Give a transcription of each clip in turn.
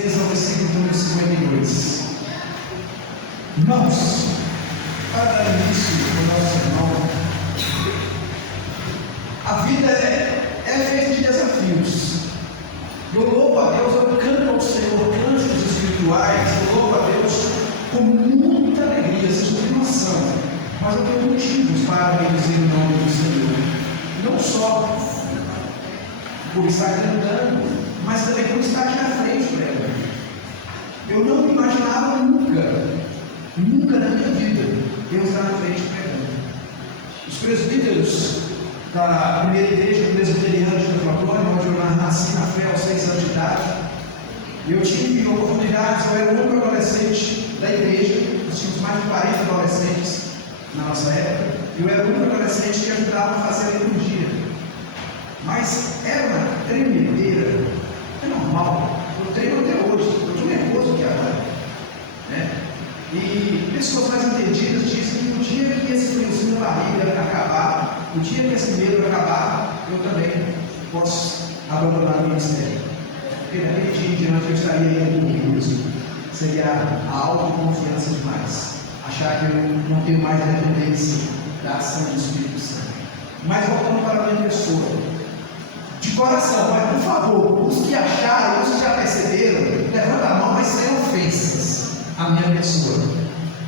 16 ao versículo número 52. Irmãos, para dar início ao nosso sermão, a vida é feita de desafios. Eu louvo a Deus, eu canto ao Senhor cantos espirituais, eu louvo a Deus com muita alegria, vocês não têm noção, mas eu tenho motivos para bendizer o nome do Senhor. Não só por estar cantando, mas também por estar aqui na frente pregando. Eu não me imaginava nunca na minha vida eu estar na frente pregando. Os presbíteros da primeira igreja presbiteriana de Antônio, onde eu nasci na fé aos 6 anos de idade, eu tive oportunidades, eu era o único adolescente da igreja, nós tínhamos mais de 40 adolescentes na nossa época, eu era o único adolescente que ajudava a fazer a liturgia. Mas era uma tremedeira, é normal, eu treino até hoje, eu estou nervoso aqui agora, né? E pessoas mais entendidas dizem que no dia que esse friozinho na barriga acabar, no dia que esse medo acabar, eu também posso abandonar o ministério. Porque naquele dia em diante eu estaria aí orgulhoso. Seria a autoconfiança demais. Achar que eu não tenho mais dependência da ação do Espírito Santo. Mas voltando para a minha pessoa, de coração, mas por favor, os que acharam, os que já perceberam, levanta a mão, mas sem ofensas à minha pessoa.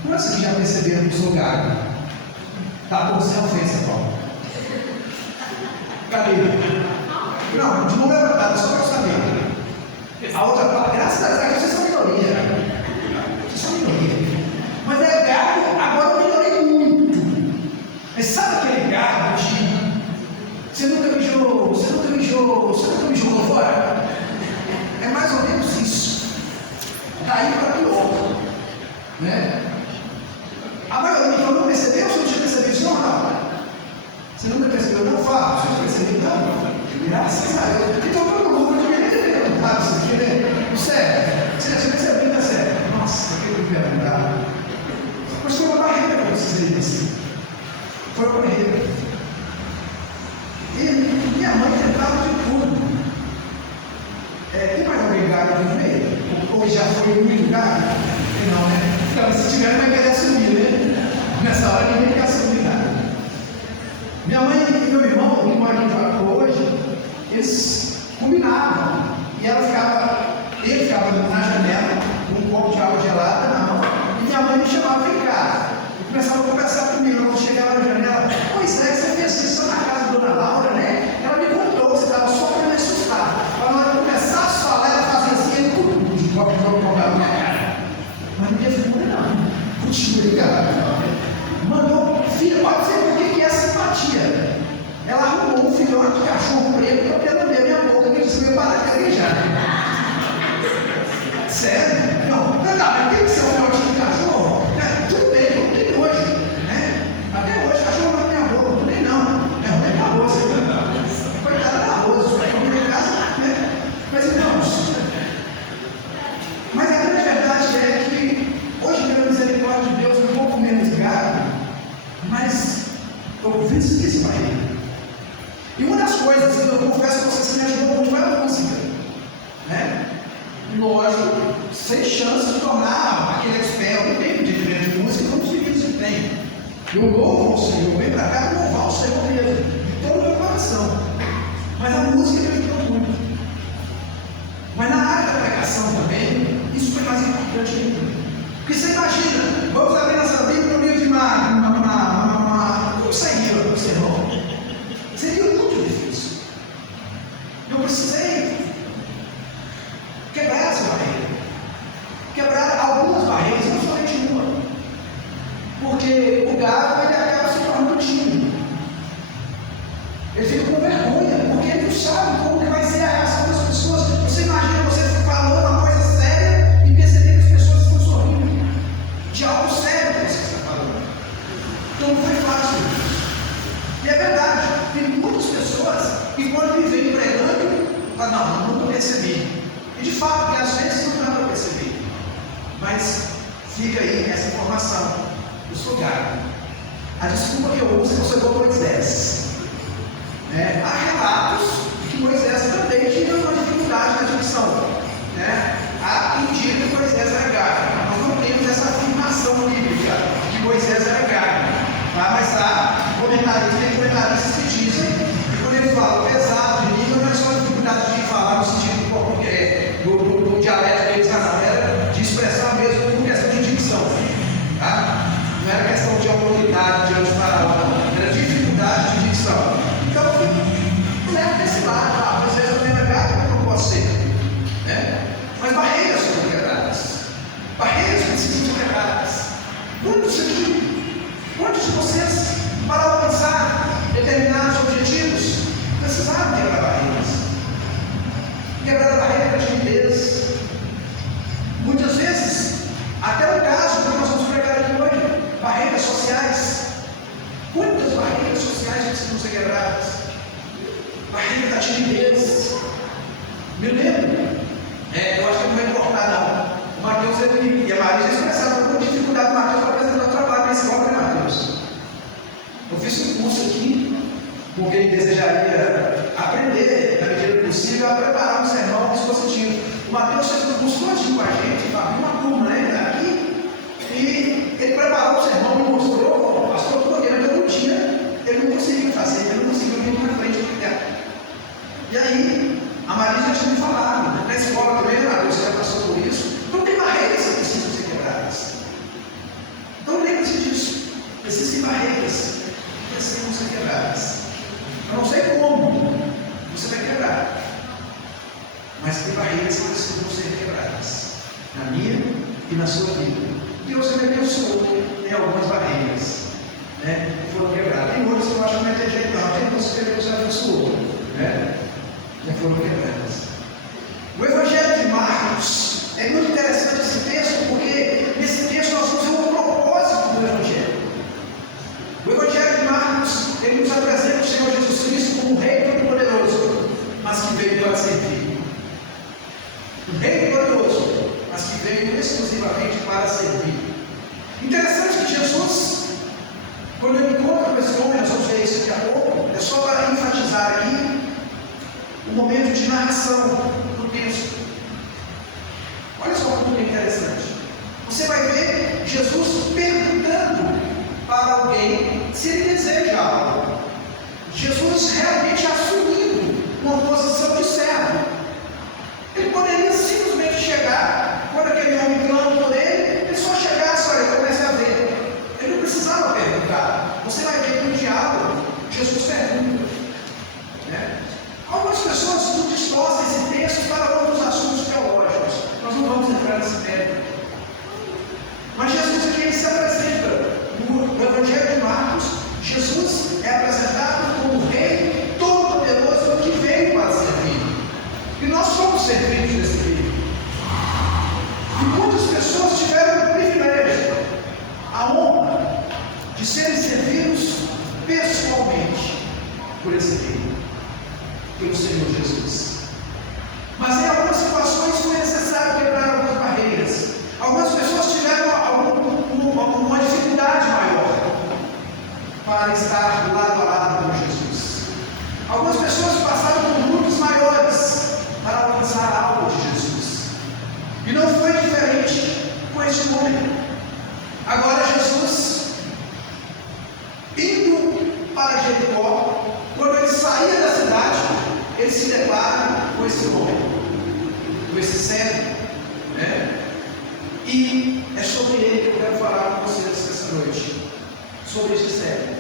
Quantos que já perceberam que eu sou gago? Tá bom, sem ofensa, Paulo. Cadê? Não, de mão levantada, só para saber. A outra parte, graças a Deus, vocês são minoria. Vocês são minoria. Mas é gago, agora eu melhorei muito. Mas sabe aquele gago de você nunca me jogou fora? É mais ou menos isso. Daí para pior. Né? A maioria então não percebeu, você não tinha percebido isso, não? Você nunca percebeu, não fala, você percebeu, não? Graças a Deus. Então todo mundo devia ter perguntado isso aqui, né? Sério, você já percebeu, tá sério? Nossa, que eu perguntar. Mas foi uma barreira para vocês isso. Foi uma barreira. E minha mãe tentava de tudo. Tem mais alguém gago aqui no meio? Ou já foi muito gago? Não, né? Então, se tiver, vai querer assumir, né? Nessa hora ninguém quer assumir nada. Minha mãe e meu irmão, que mora aqui em Jaraguá hoje, eles combinavam. E ele ficava na janela, com um copo de água gelada na mão, e minha mãe me chamava em casa. E começava a conversar comigo. Quando chegava na janela, pois é, você fez isso na casa da dona Laura, né? Ela me contou, você estava só para me assustar. Para na hora de começar a falar, ela fazia assim, ele de copo de água na minha cara. Mas não teve figura, não. Continua ligado. Mandou, filho, pode ser porque que é simpatia. Ela arrumou um filhote de cachorro preto para ela lamber minha boca, que disse que eu ia parar de gaguejar. Sério? Não, mas tem que ser um filhote de cachorro? Tudo bem, eu tenho hoje, né? Até hoje, cachorro na minha boca, não tem não. É ruim com arroz, coitada da arroz, vai comer em casa, né? Mas irmãos, mas a grande verdade é que hoje, pela misericórdia de Deus, um pouco menos gago, mas eu venci esse barreiro. E uma das coisas que eu confesso a vocês que me ajudou muito foi a música, né? Lógico, sem chance de tornar aquele expert, eu tenho de grande música, como os meninos que tem. Eu louvo ao Senhor, eu venho para cá louvar o Senhor mesmo, de todo o meu coração. Mas a música me ajudou muito. Mas na área da pregação também, isso foi mais importante ainda. Porque você imagina, vamos abrir nossa Bíblia no livro de como seria o sermão? Seria muito difícil. Eu precisei quebrar essa barreira. Quebrar algumas barreiras, não somente uma. Porque o gago ele acaba se tornando tímido. Ele fica com vergonha, porque ele não sabe como que vai ser a reação das pessoas. Você imagina você falando uma coisa séria e perceber que as pessoas estão sorrindo de algo sério que você está falando. Então não foi fácil. E é verdade, tem muitas pessoas que quando me veem pregando, falam, não percebi. E de fato, porque às vezes não dá para perceber. Mas fica aí essa informação. Eu sou gago. A desculpa que eu uso é que eu sou igual Moisés. Há relatos que Moisés também tinha uma dificuldade na dicção. Há Moisés era carne. Nós não temos essa afirmação bíblica que Moisés era carne. Mas há comentaristas que dizem que quando ele fala pesado de língua, não é só dificuldade de falar no sentido do dialeto deles, não. Era de expressar mesmo por questão de dicção. Tá? Não era questão de autoridade diante do faraó, não. Era dificuldade de dicção. Então, leva desse lado. Moisés não era carne, mas não pode ser. Né? Mas barreiras foram quebradas. Barreiras precisam ser quebradas. Quantos aqui, quantos de vocês, para alcançar determinados objetivos, precisaram quebrar barreiras? Quebrar a barreira da timidez. Muitas vezes, até o caso que nós vamos pregar aqui hoje, barreiras sociais. Quantas barreiras sociais precisam ser quebradas? Barreira da timidez. Me lembro. Eu acho que não vai importar, não. O Mateus e a Maria já expressaram alguma dificuldade do Mateus para apresentar o trabalho nesse escola, né, Mateus? Eu fiz um curso aqui, com quem desejaria aprender, na medida do possível, a preparar um sermão dispositivo. O Mateus fez um curso todinho com a gente, abriu uma turma, né? Ele está aqui, e ele preparou o sermão, me mostrou, pastor, porque naquele dia ele não conseguiu fazer, ele não conseguiu vir na frente do teatro. E aí, a Maria já tinha me falado, na escola também, você já passou por isso. Então tem barreiras que precisam ser quebradas. Então lembre-se disso. Existem barreiras que precisam ser quebradas. Eu não sei como você vai quebrar, mas tem barreiras que precisam ser quebradas. Na minha e na sua vida. E você me abençoou em algumas barreiras, né, que foram quebradas. Tem outras que eu acho que não vai ter jeito, não. Tem outras que você abençoou, né? Já foram quebradas. O Evangelho de Marcos é muito interessante esse texto, porque nesse texto nós vamos ver o propósito do Evangelho. O Evangelho de Marcos, ele nos apresenta o Senhor Jesus Cristo como um rei todo-poderoso, mas que veio para servir. Um rei glorioso, mas que veio exclusivamente para servir. Interessante que Jesus, quando ele encontra com esse homem, nós vamos ver isso daqui a pouco, é só para enfatizar aqui o momento de narração do texto. Olha só como é interessante. Você vai ver Jesus perguntando para alguém se ele deseja algo. Jesus realmente assumindo uma posição de servo. Ele poderia simplesmente chegar, quando aquele homem clama por ele só chegasse, olha, eu comecei a ver. Ele não precisava perguntar. Você vai ver no diálogo, Jesus pergunta. Né? Algumas pessoas distorcem esse texto para outros assuntos teológicos. Nós não vamos entrar nesse mérito. Mas Jesus aqui ele se apresenta no Evangelho de Marcos. Jesus é apresentado como o Rei todo-poderoso que veio para servir. E nós somos servidos desse Rei. E muitas pessoas tiveram o privilégio, a honra de serem servidos pessoalmente por esse Rei, pelo Senhor Jesus. Mas em algumas situações foi necessário quebrar algumas barreiras. Algumas pessoas tiveram uma dificuldade maior para estar lado a lado com Jesus. Algumas pessoas passaram por grupos maiores para alcançar algo de Jesus. E não foi diferente com este homem. Agora Jesus, indo para Jericó, quando ele saía da cidade, ele se depara com esse homem, com esse cego, né? E é sobre ele que eu quero falar com vocês essa noite, sobre este cego,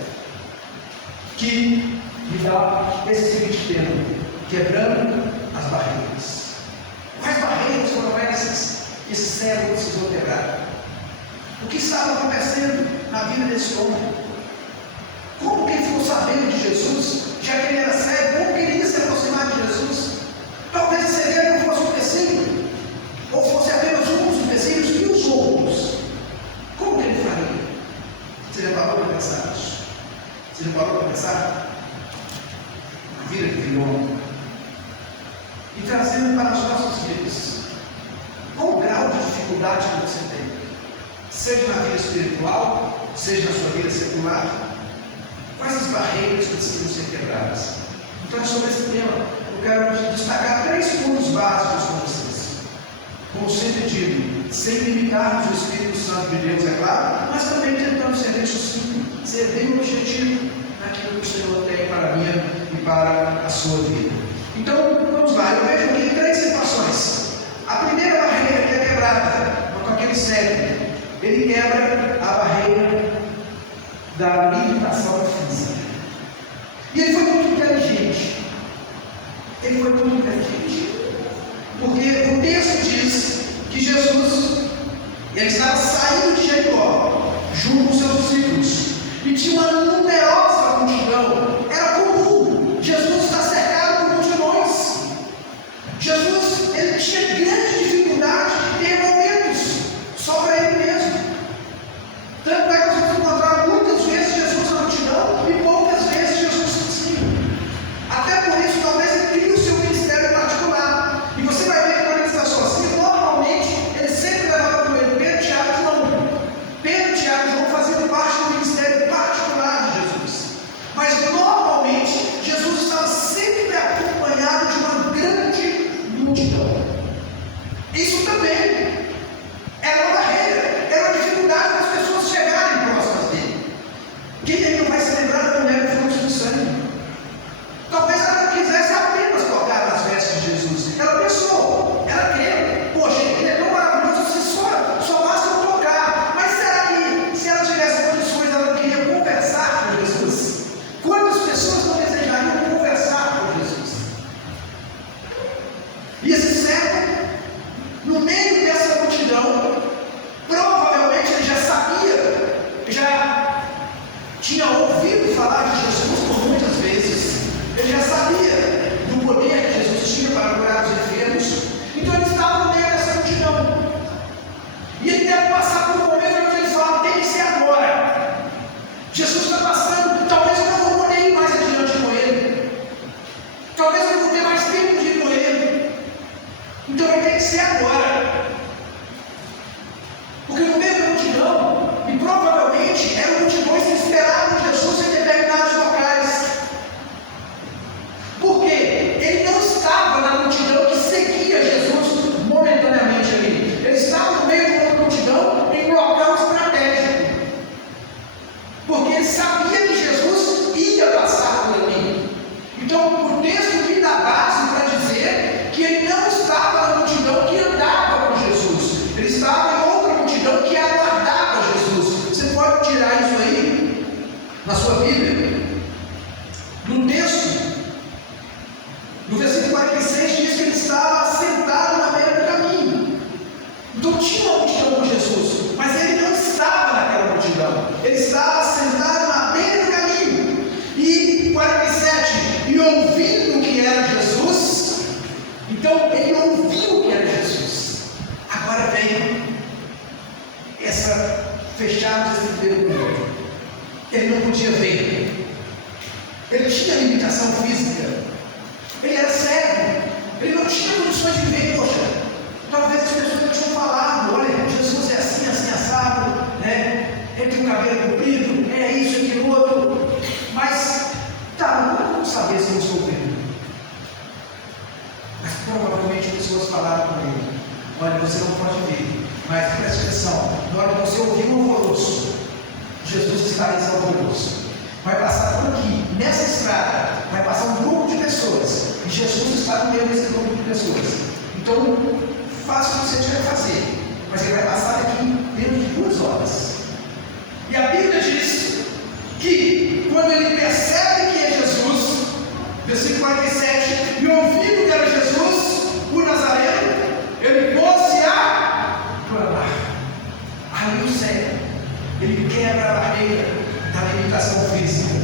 que me dá esse seguinte tema: quebrando as barreiras. Quais barreiras foram essas que esse cego precisou quebrar? O que estava acontecendo na vida desse homem? Como que ele ficou sabendo de Jesus, já que ele era cego? Como que ele ia se aproximar de Jesus? Talvez a cegueira não fosse um empecilho, ou fosse apenas um dos empecilhos, e os outros? Como que ele faria? Você já parou para pensar isso? Você já parou para pensar na vida daquele homem? E trazendo para as nossas vidas, qual o grau de dificuldade que você tem? Seja na vida espiritual, seja na sua vida secular. Quais as barreiras que precisam ser quebradas? Então, sobre esse tema, eu quero destacar 3 pontos básicos com vocês. como sempre digo, sem limitarmos o Espírito Santo de Deus, é claro, mas também tentando ser bem sucinto, ser bem objetivo naquilo que o Senhor tem para mim e para a sua vida. Então, vamos lá, eu vejo aqui 3 situações. A primeira barreira que é quebrada com aquele cego, ele quebra a barreira da limitação física. E ele foi muito inteligente. Porque o texto diz que Jesus, ele estava saindo de Jericó, junto com seus discípulos, e tinha uma numerosa multidão. Era comum Jesus estar cercado por multidões. Jesus, ele tinha grande dificuldade de ter momentos só para ele mesmo. Tanto é que nós vamos encontrar muitas vezes Jesus na multidão e poucas vezes Jesus sozinho. Até por isso, talvez ele crie o seu ministério particular. E você vai ver que quando ele está sozinho, normalmente ele sempre levava com ele Pedro, Tiago e João. Pedro, Tiago e João faziam parte do ministério particular de Jesus. Mas normalmente Jesus estava sempre acompanhado de uma grande multidão. Isso também era uma barreira, era uma dificuldade para as pessoas chegarem próximas dele. Quem aí não vai se lembrar da mulher do fluxo de sangue? Talvez ela não quisesse apenas tocar nas vestes de Jesus. Ela pensou, ela creu, poxa, ele é tão maravilhoso, se só basta eu tocar. Mas será que se ela tivesse condições, ela não queria conversar com Jesus? Quantas pessoas não desejariam conversar com Jesus? E esse cego, no meio dessa multidão, provavelmente ele já sabia, já tinha ouvido falar de Jesus por muitas vezes. Ele já sabia do poder que Jesus tinha para curar os enfermos. Então ele estava no meio dessa multidão. E ele deve passar por um momento onde ele fala: tem que ser agora. Jesus está passando, talvez eu não vou poder ir mais adiante com ele. Talvez eu não vou ter mais tempo de ir com ele. Então vai ter que ser agora. Porque no meio da multidão, e provavelmente eram multidões que esperavam Jesus em determinados locais. Por quê? Ele não estava na multidão que seguia Jesus momentaneamente ali. Ele estava no meio de uma multidão em um local estratégico. Porque ele sabia que Jesus ia passar por ali. Então o texto lhe dá base para dizer que ele não estava na multidão que andava com Jesus. Ele estava em outra multidão que aguardava Jesus. Você pode tirar isso aí na sua Bíblia. No texto, no versículo 46 diz que ele estava sentado na beira do caminho. Então tinha uma multidão com Jesus, mas ele não estava naquela multidão. Ele estava sentado na beira do caminho. E 47, e ouvindo que era Jesus, então ele ouviu que era Jesus. Agora vem essa fechada esse primeiro momento. Ele não podia ver. Ele tinha limitação física. Ele era cego, ele não tinha condições de ver. Poxa, talvez as pessoas não tinham falado: olha, Jesus é assim, assim, assado, né? Ele tem um cabelo comprido, é isso, aquilo, outro. Mas, tá, não vamos saber se eu estou vendo. Mas provavelmente as pessoas falaram com ele: olha, você não pode ver, mas preste atenção, na hora que você ouvir um alvoroço, Jesus está nesse alvoroço. Vai passar por aqui, nessa estrada, vai passar um grupo de pessoas, e Jesus está no meio desse grupo de pessoas. Então, faça o que você tiver que fazer, mas ele vai passar aqui dentro de 2 horas. E a Bíblia diz que, quando ele percebe que é Jesus, versículo 47, e ouvindo que era Jesus, o Nazareno, ele pôs-se a clamar. Aí o cego, ele quebra a barreira da limitação física.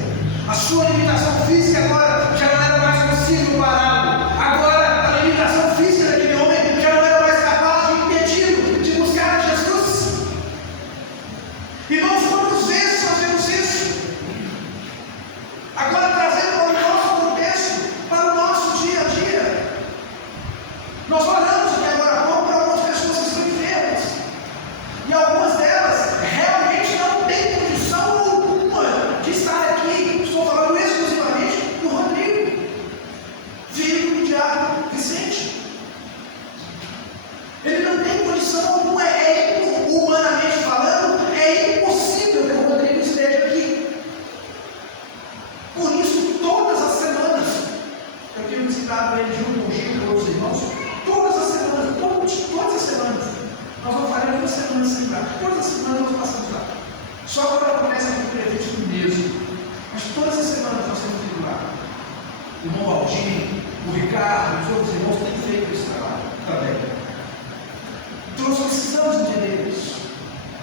A sua limitação física agora já não era mais possível pará-lo. Agora a limitação física daquele homem já não era mais capaz de impedi-lo de buscar a Jesus. Irmãos, quantas vezes nós vemos isso? Agora trazendo para o nosso contexto, para o nosso dia a dia. Nós olhamos aqui agora há pouco para algumas pessoas que estão enfermas. E algumas delas realmente não têm condição alguma de estar aqui. Estou falando exclusivamente do Rodrigo, filho condição, não humanamente falando, é impossível que o Rodrigo esteja aqui. Por isso, todas as semanas, eu tenho visitado ele junto com o Gil e outros irmãos, todas as semanas, nós não faremos uma semana sem lá, todas as semanas nós passamos lá. Só quando ela começa com o previsto mesmo, mas todas as semanas nós temos ido lá. O irmão Baldinho, o Ricardo, os outros irmãos têm feito esse trabalho também. Então nós precisamos entender isso.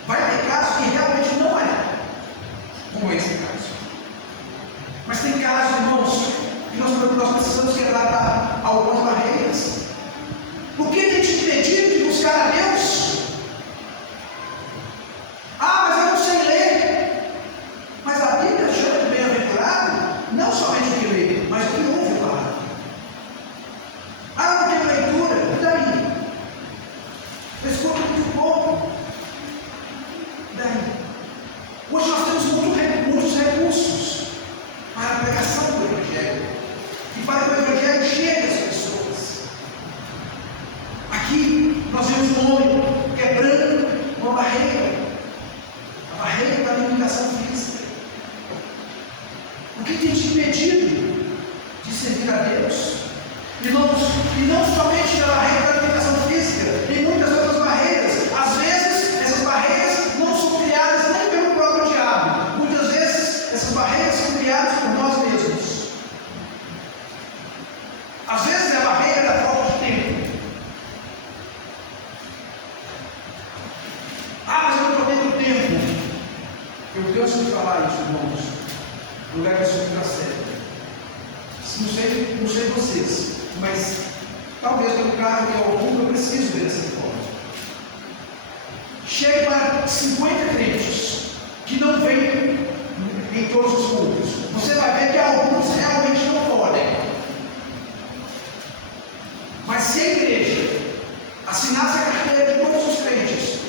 Vai ter casos que realmente não é, como esse caso. Mas tem casos, irmãos, que nós precisamos quebrar algumas barreiras. O que tem te impedido de buscar a Deus? Ah, mas eu não sei ler. Mas a Bíblia chama de bem-aventurado não somente o que lê, mas o que ouve falar. Ah, não tenho leitura, e daí? Eu escuto muito pouco. E daí? Hoje nós temos muitos recursos para a pregação do Evangelho e para que o Evangelho chegue às pessoas. Aqui nós vemos um homem quebrando uma barreira, a barreira da limitação física. O que tem te impedido de servir a Deus? Irmãos, e não somente a barreira da limitação física, e muitas outras barreiras. Às vezes, essas barreiras não são criadas nem pelo próprio diabo. Muitas vezes, essas barreiras são criadas por nós mesmos. Às vezes, é a barreira da falta de tempo. Ah, mas eu não estou tendo tempo. Eu canso de falar isso, irmãos. Eu levo isso muito a sério. Não sei vocês, mas talvez pelo cargo que eu ocupo, eu preciso ver essa forma. Chega para 50 crentes que não vêm em todos os cultos. Você vai ver que alguns realmente não podem. Mas se a igreja assinasse a carteira de todos os crentes,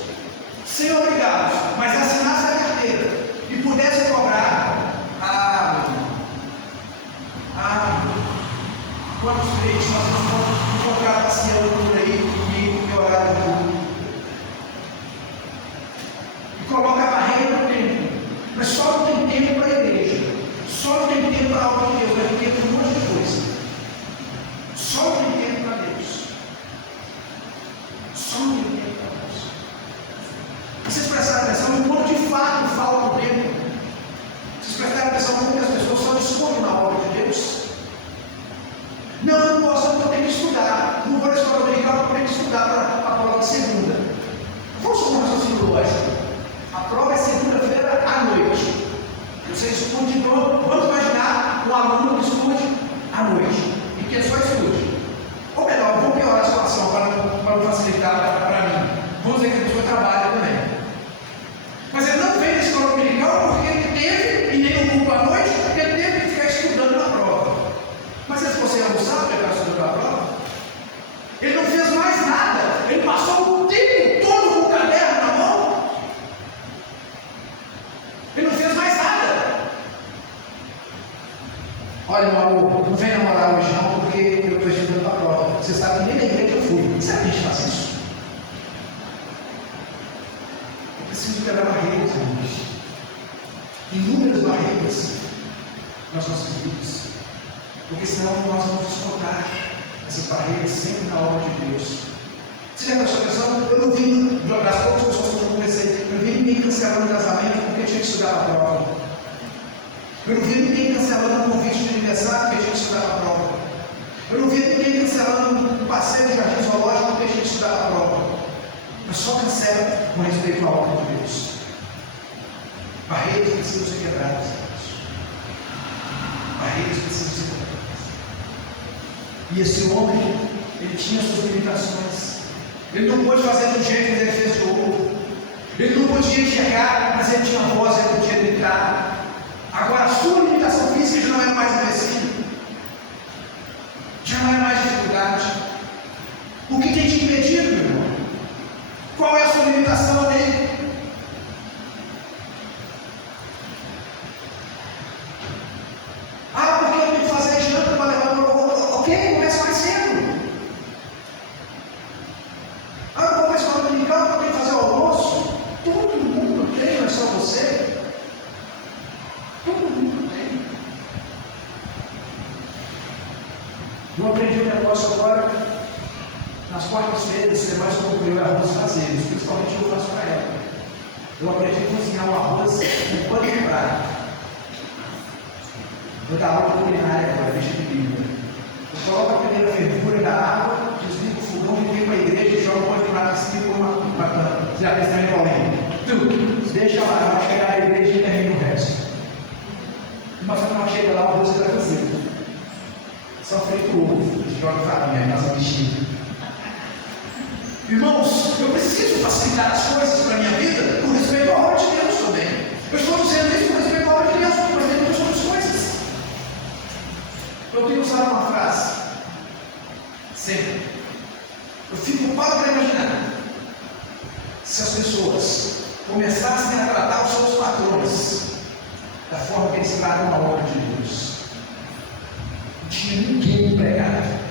sem obrigados, mas assinasse a carteira e pudesse cobrar, quantos crentes nós vamos encontrar passeando por aí comigo em horário de culto? E coloca a barreira no tempo. Mas só não tem tempo para a igreja. Só não tem tempo para a obra de Deus. Vai ter tempo para um monte de coisa. Só não tem tempo para Deus. Só não tem tempo para Deus. Vocês prestaram atenção no quanto de fato falta o tempo? Vocês prestaram atenção no quanto as pessoas só escolhem na obra de Deus? Não, eu não posso, eu tenho que estudar. Não vou na escola dominical, eu tenho que estudar para a prova de segunda. Vamos fazer um raciocínio lógico. A prova é segunda-feira à noite. Você estude, então, vamos imaginar um aluno que estude à noite e que só estude. Ou melhor, vou piorar a situação para facilitar para mim. Vamos dizer que a pessoa trabalha também. Mas ele não vem na escola dominical porque ele teve, e nem no culto à noite, porque ele teve que ficar estudando na prova. Mas se você não sabe que ele está estudando a prova, ele não fez mais nada, ele passou o tempo todo com o caderno na mão, ele não fez mais nada. Olha, meu amor, não vem namorar hoje não, porque eu estou estudando a prova. Você sabe que nem na igreja eu fui. Será que a gente faz isso? Eu preciso quebrar barreiras, irmãos. Inúmeras barreiras nas nossas vidas. Porque senão nós vamos descontar essas barreiras sempre na obra de Deus. Você já prestou atenção? Eu não vi, das poucas pessoas que eu conversei, eu não vi ninguém cancelando o casamento porque tinha que estudar a prova. Eu não vi ninguém cancelando um convite de aniversário porque tinha que estudar a prova. Eu não vi ninguém cancelando um passeio de jardim zoológico porque tinha que estudar a prova. Mas só cancela com respeito à obra de Deus. Barreiras precisam ser quebradas. Barreiras precisam ser quebradas. E esse homem, ele tinha suas limitações. Ele não pôde fazer do jeito que ele fez de outro. Ele não podia enxergar, mas ele tinha voz, ele podia gritar. Agora, a sua limitação física já não era mais empecilho. Já não era mais dificuldade. O que tem te impedido, meu irmão? Qual é a sua limitação dele? Ah, porque eu tenho que fazer janta para levar para o outro. Ok, começa mais cedo. Ah, eu vou para a escola dominical. quartas-feiras, você mais concluiu arroz caseiro, principalmente eu faço para ela. Eu aprendi a cozinhar um arroz com pano de prato. Vou dar aula culinária agora, deixa de Bíblia. Eu coloco a primeira fervura da água, desligo o fogão, vem para a igreja e jogo o pano de prato assim por uma pano. Você já pensa em Paulinho? Tudo. Deixa lá, vai chegar na igreja e termina o resto. Mas quando ela chega lá, o arroz está cozido. Só feito ovo, joga farinha, nossa bichinha. Irmãos, eu preciso facilitar as coisas para a minha vida com respeito à obra de Deus também. Eu estou dizendo isso com respeito à obra de Deus, mas tem muitas outras coisas. Eu tenho usado uma frase, sempre. Eu fico parado para imaginar se as pessoas começassem a tratar os seus patrões da forma que eles tratam a obra de Deus. Não tinha ninguém empregado.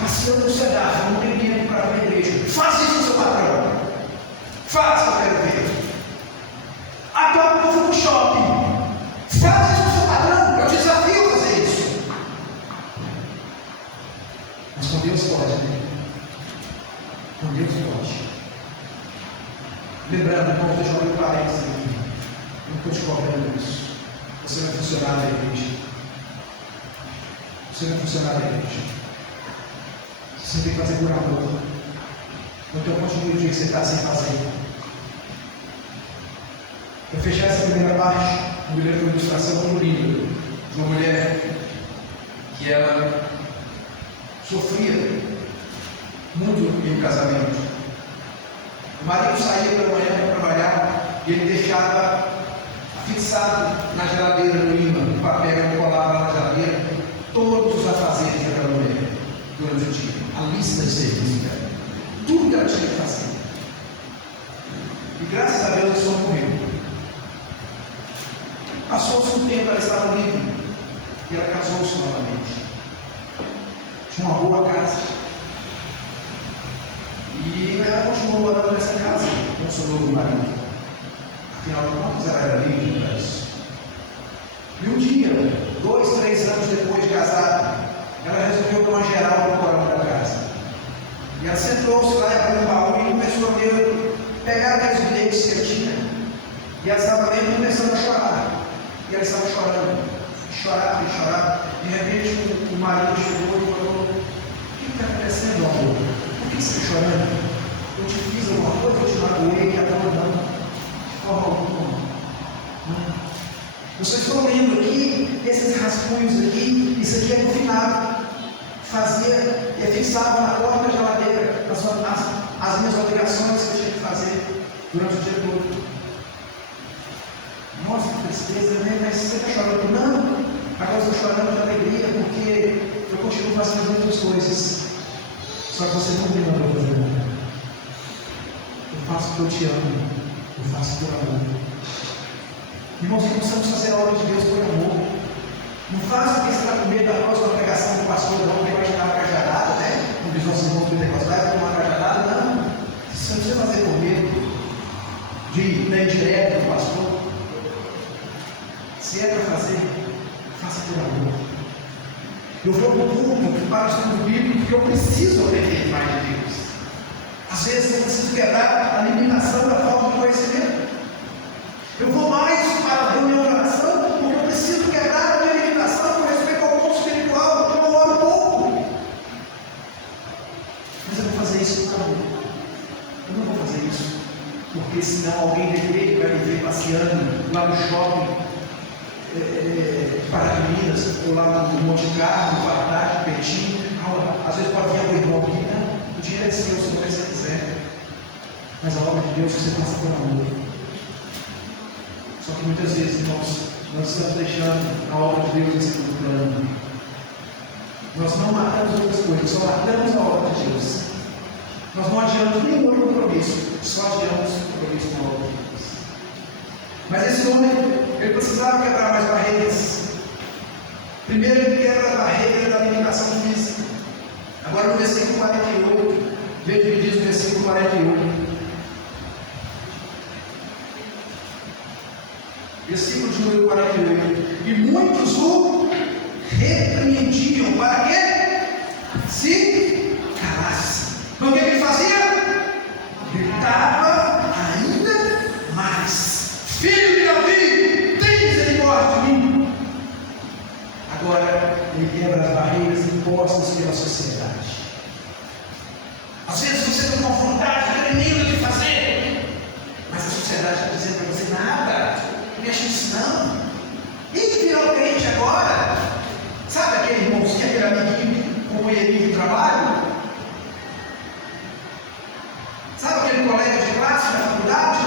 Passeando no cedário, não tem tempo para ir para a igreja. Faz isso com seu patrão. Faz, eu quero ver. Agora eu vou no shopping. Faz isso com seu patrão. Eu desafio a fazer isso. Mas com Deus pode, né? Com Deus pode. Lembrando, irmão, deixa eu abrir um parênteses aqui. Não estou te cobrando isso. Você vai funcionar na igreja. Você vai funcionar na igreja. Você tem que fazer por amor. Então continue o dia que você está sem fazer. Para fechar essa primeira parte, eu me lembro de uma ilustração muito linda de uma mulher que ela sofria muito em um casamento. O marido saía pela manhã para trabalhar e ele deixava fixado na geladeira no imã, no papel que colava lá na geladeira, todos os afazeres daquela mulher durante o dia. A lista de serviços dela. Tudo que ela tinha que fazer. E graças a Deus isso ocorreu. Passou-se um tempo, ela estava livre. E ela casou-se novamente. Tinha uma boa casa. E ela continuou morando nessa casa com o seu novo marido. Afinal de contas, ela era livre para isso. E um dia, 2, 3 anos depois de casada, ela resolveu dar uma geral no porão da casa. E ela sentou-se lá, abriu o baú e começou a ver, pegar aqueles bilhetes que eu tinha. E ela estava lendo e começando a chorar. E ela estava chorando. Chorava e chorava. De repente o marido chegou e falou: o que está acontecendo, amor? Por que você está chorando? Eu te fiz alguma coisa, eu te magoei, e agora não. De forma alguma. Não. Eu só estou lendo aqui, esses rascunhos aqui, isso aqui é no final. Fazia e fixava na porta da geladeira as minhas obrigações que eu tinha que fazer durante o dia todo. Nossa, que tristeza, né? Mas você está chorando? Não, agora eu estou chorando de alegria porque eu continuo fazendo outras coisas. Só que você não me mandou fazer nada. Eu faço porque eu te amo, eu faço por amor. Irmãos, que possamos fazer a obra de Deus por amor. Não faça porque você está com medo da próxima pregação do pastor, não, que vai te dar uma cajadada, né? Um dos nossos irmãos pentecostais vai uma cajadada, não. Você não precisa fazer com medo de ir direto do pastor. Se é para fazer, faça por amor. Eu vou para o culto para o estudo bíblico porque eu preciso aprender mais de Deus. Às vezes eu preciso quebrar a limitação da falta de conhecimento. Eu vou mais para a reunião de oração porque eu preciso quebrar a minha limitação com respeito ao mundo espiritual. Eu oro pouco. Mas eu vou fazer isso por amor. Eu não vou fazer isso porque senão alguém de igreja vai me ver passeando lá no shopping para Minas, ou lá no Monte Carlo, no Guardar, no Petim. Às vezes pode vir algum irmão aqui, não, o dinheiro é seu, se você quiser. Mas a obra de Deus você passa por amor. Só que muitas vezes, irmãos, nós estamos deixando a obra de Deus em segundo plano. Nós não matamos outras coisas, só matamos a obra de Deus. Nós não adiamos nenhum outro compromisso, só adiamos o compromisso com a obra de Deus. Mas esse homem, ele precisava quebrar mais barreiras. Primeiro ele quebra a barreira da limitação física. Agora no versículo 48, veja o que diz no versículo 48. Versículo de número 48. e muitos o repreendiam. Para quê? Se calasse. Então o que ele fazia? Gritava ainda mais: Filho de Davi, tem misericórdia de mim. Agora ele quebra as barreiras impostas pela sociedade. Às vezes você tem uma vontade tremenda de fazer, mas a sociedade está dizendo para você: nada, não mexe nisso não. E virou crente agora? Sabe aquele irmãozinho, aquele amiguinho, companheirinho de trabalho? Sabe aquele colega de classe da faculdade?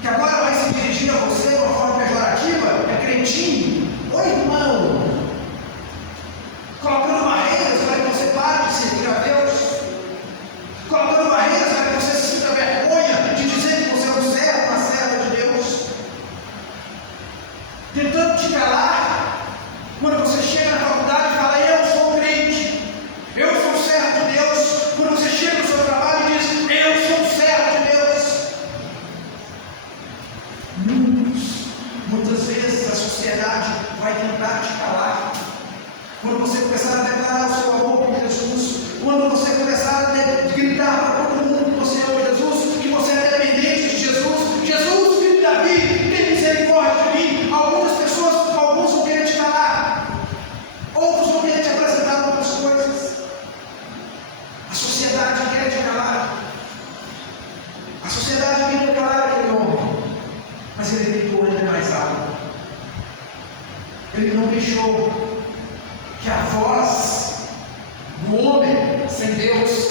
Que agora vai se dirigir a você de uma forma pejorativa? É crentinho? Oi, irmão! Colocando barreiras para que você pare de servir a Deus. Colocando barreiras para que você sinta vergonha de dizer que você é um servo, uma serva de Deus. Tentando te calar. Quando você chega na faculdade e fala: eu sou crente, eu sou servo de Deus. Quando você chega no seu trabalho e diz: eu sou servo de Deus. Muitas vezes a sociedade vai tentar te calar. Quando você começar a declarar o seu amor por Jesus, quando você começar a gritar para todo mundo que você ama Jesus, que você é dependente de Jesus: Jesus, filho de Davi, tem misericórdia de mim. Alguns vão querer te calar, outros vão querer te apresentar outras coisas. A sociedade quer te calar. A sociedade quer calar aquele homem, mas ele gritou ainda mais alto. Ele não deixou que a voz do homem sem Deus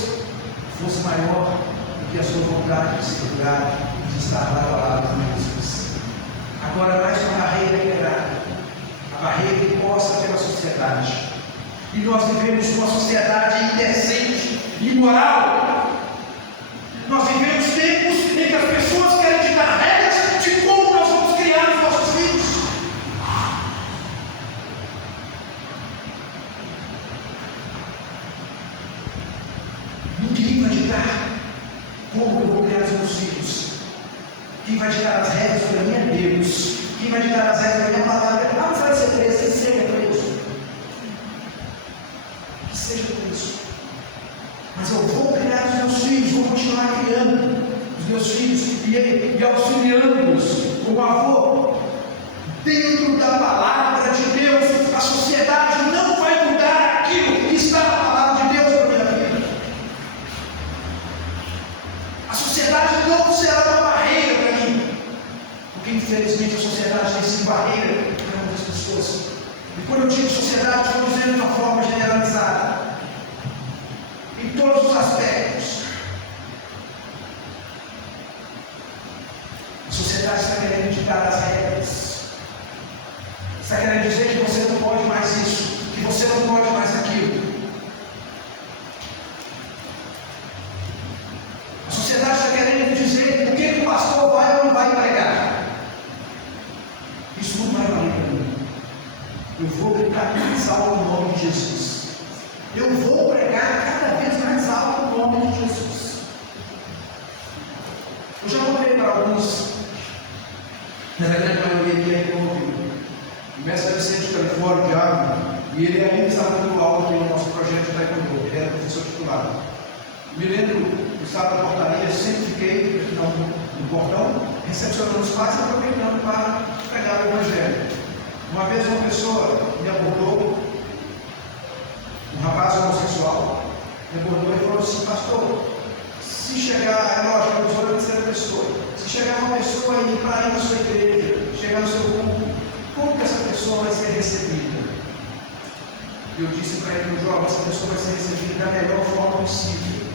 fosse maior do que a sua vontade de se livrar e de estar lado a lado com Jesus. Agora mais uma barreira quebrada, a barreira imposta pela sociedade. E nós vivemos uma sociedade indecente, imoral. Nós vivemos tempos em que as pessoas querem ditar regras de como nós vamos criar os nossos filhos. Ninguém vai ditar como eu vou criar os meus filhos. Quem vai ditar as regras para mim é Deus. Quem vai ditar as regras para mim é a palavra. Ah, você vai ser preso, que seja preso. Que seja preso. Mas eu vou criar os meus filhos, vou continuar criando os meus filhos e auxiliando-os como avô dentro da palavra de Deus. A sociedade não vai mudar aquilo que está na palavra de Deus para a minha vida. A sociedade não será uma barreira para mim, porque infelizmente a sociedade tem sido barreira para muitas pessoas. E quando eu digo sociedade, estou dizendo de uma forma generalizada, em todos os aspectos. A sociedade está querendo ditar as regras, está querendo dizer que você não pode mais isso, que você não pode mais aquilo. A sociedade está querendo dizer o que o pastor vai ou não vai pregar. Isso não vai valer para mim. Eu vou gritar mais alto o nome de Jesus. Eu vou pregar cada vez mais alto o nome de Jesus. Eu já contei para alguns, na verdade, a maioria aqui é que ouviu. O mestre Vicente Califórnio de Água, e ele ainda estava dando aula aqui no nosso projeto de Taekwondo, ele era professor titular. Me lembro, eu estava na portaria, sempre fiquei no portão, recepcionando os pais e aproveitando para pregar o Evangelho. Uma vez uma pessoa me abordou, um rapaz homossexual, me abordou e falou assim: pastor, se chegar, é lógico, eu sou a terceira pessoa, se chegar uma pessoa aí para ir na sua igreja, chegar no seu culto, como que essa pessoa vai ser recebida? Eu disse para ele: João, essa pessoa vai ser recebida da melhor forma possível.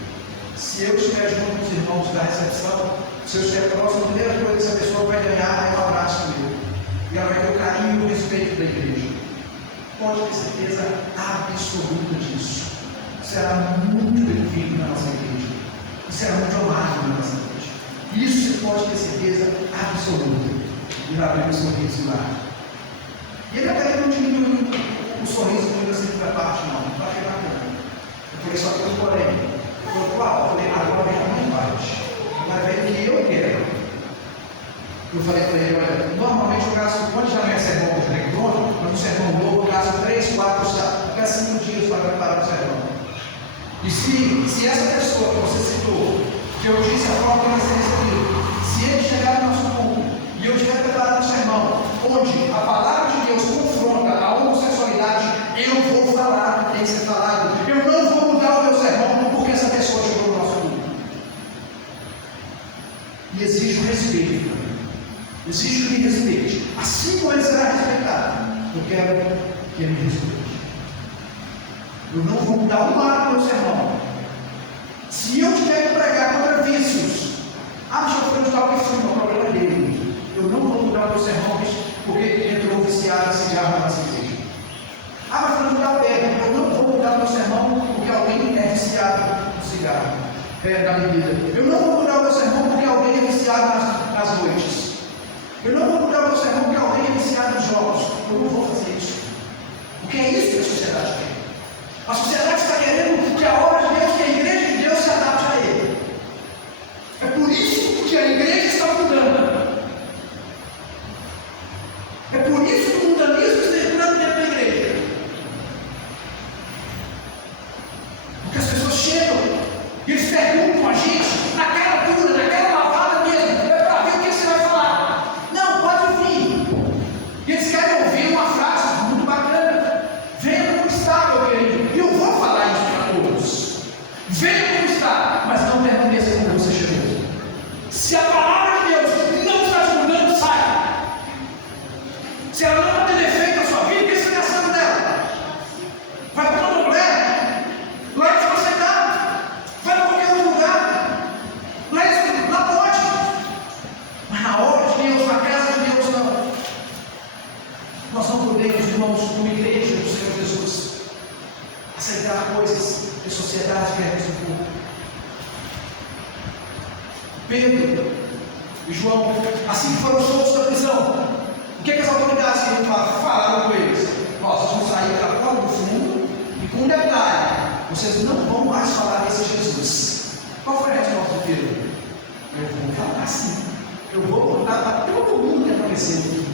Se eu estiver junto com os irmãos da recepção, se eu estiver próximo, a primeira coisa que essa pessoa vai ganhar é um abraço meu. E ela vai ter o carinho e o respeito da igreja. Pode ter certeza absoluta disso. Será muito bem-vindo na nossa igreja. E será muito amado na nossa igreja. Isso você pode ter certeza absoluta. E vai abrir um sorriso lá. E ele até não diminui o sorriso muito assim da parte, não. Não vai chegar não. Eu falei: só que eu porém. Eu falei: agora vem a minha parte. Agora vem o que eu quero. Eu falei para ele: olha, normalmente eu gasto quanto já não é E se essa pessoa que você citou, que eu disse a forma que vai ser recebido, se ele chegar no nosso culto e eu tiver preparado um sermão onde a palavra de Deus confronta a homossexualidade, eu vou falar o que tem que ser falado. Eu não vou mudar o meu sermão porque essa pessoa chegou no nosso culto. E exige o respeito. Exige que me respeite. Assim como ele será respeitado, eu quero que ele me respeite. Eu não vou mudar uma hora do meu sermão. Se eu tiver que pregar contra vícios, deixa eu perguntar o que foi o problema dele. Eu não vou mudar o meu sermão porque entrou viciado em cigarro na igreja. Mas vou mudar o bebê. Eu não vou mudar o meu sermão porque alguém é viciado no cigarro, na bebida. Eu não vou mudar o meu sermão porque alguém é viciado nas noites. Eu não vou mudar o meu sermão porque alguém é viciado nos jogos. Eu não vou fazer isso. Porque é isso que a sociedade quer. A sociedade está querendo que a obra de Deus, que a igreja de Deus se adapte a ele. É por isso que a igreja está mudando. É por isso que o mundanismo está entrando dentro da igreja. Porque as pessoas chegam e eles perguntam a gente, na cara dura, na cara lavada mesmo, é para ver o que você vai falar. Não, pode vir. E eles querem ouvir uma frase muito bacana. Venha como está, meu querido. E eu vou falar isso para todos. Venha como está, mas não permaneça como você chegou. Se a palavra de Deus não está te mudando, sai. Se ela não tem defeito na sua vida, o que você está achando dela? Vai para todo lugar. Lá é desconceitado. Vai para qualquer outro lugar. Lá pode. Mas na obra de Deus, na casa de Deus, não. Nós não podemos, irmãos, como igreja do Senhor Jesus, aceitar coisas que a sociedade quer nos impor. Pedro e João, assim que foram soltos da prisão, o que as autoridades queriam falar? Falaram com eles: vocês vão sair para fora do fundo, e com um detalhe, vocês não vão mais falar desse Jesus. Qual foi a resposta de Pedro? Eu vou falar sim. Eu vou contar para todo mundo que apareceu.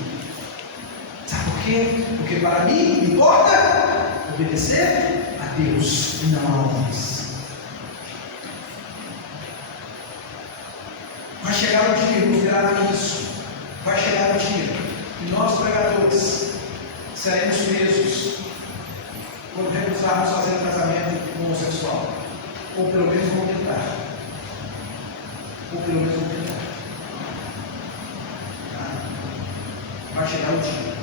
Sabe por quê? Porque para mim importa obedecer a Deus e não a homens. Vai chegar o dia, nos verá isso. Vai chegar o dia e nós, pregadores, seremos presos quando recusarmos fazer um casamento homossexual. Ou pelo menos vamos tentar. Vai chegar o dia.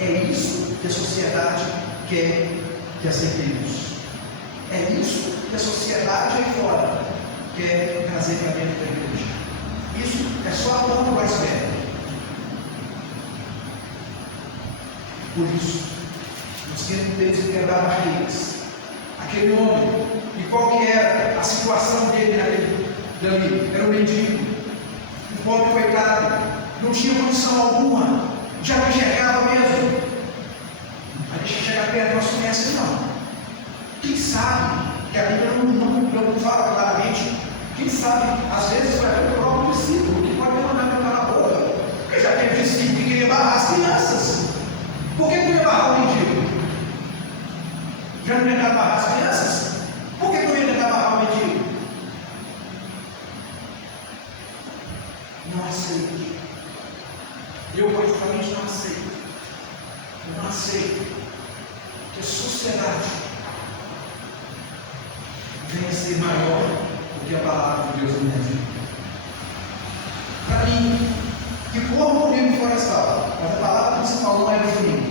É isso que a sociedade quer que aceitemos. É isso que a sociedade aí fora quer trazer para dentro da igreja. Isso é só a ponta do iceberg. Por isso, nós temos que quebrar barreiras. Aquele homem, e qual que era a situação dele dali? Era um mendigo, um pobre coitado, não tinha condição alguma, já não enxergava mesmo. Mas deixa chegar perto, nós conhecemos não. Quem sabe, que a Bíblia não fala claramente, quem sabe, às vezes vai ter o próprio discípulo, que pode mandar cantar na boca. Porque já teve discípulo que queria barrar as crianças. Por que não ia barrar o mendigo? Já não ia tentar barrar as crianças? Por que não ia tentar barrar o mendigo? Não aceito. Eu particularmente não aceito. Eu não aceito que a sociedade venha a ser maior do que a palavra de Deus na minha vida. Para mim, que corra comigo florestal, mas a palavra principal não é definida.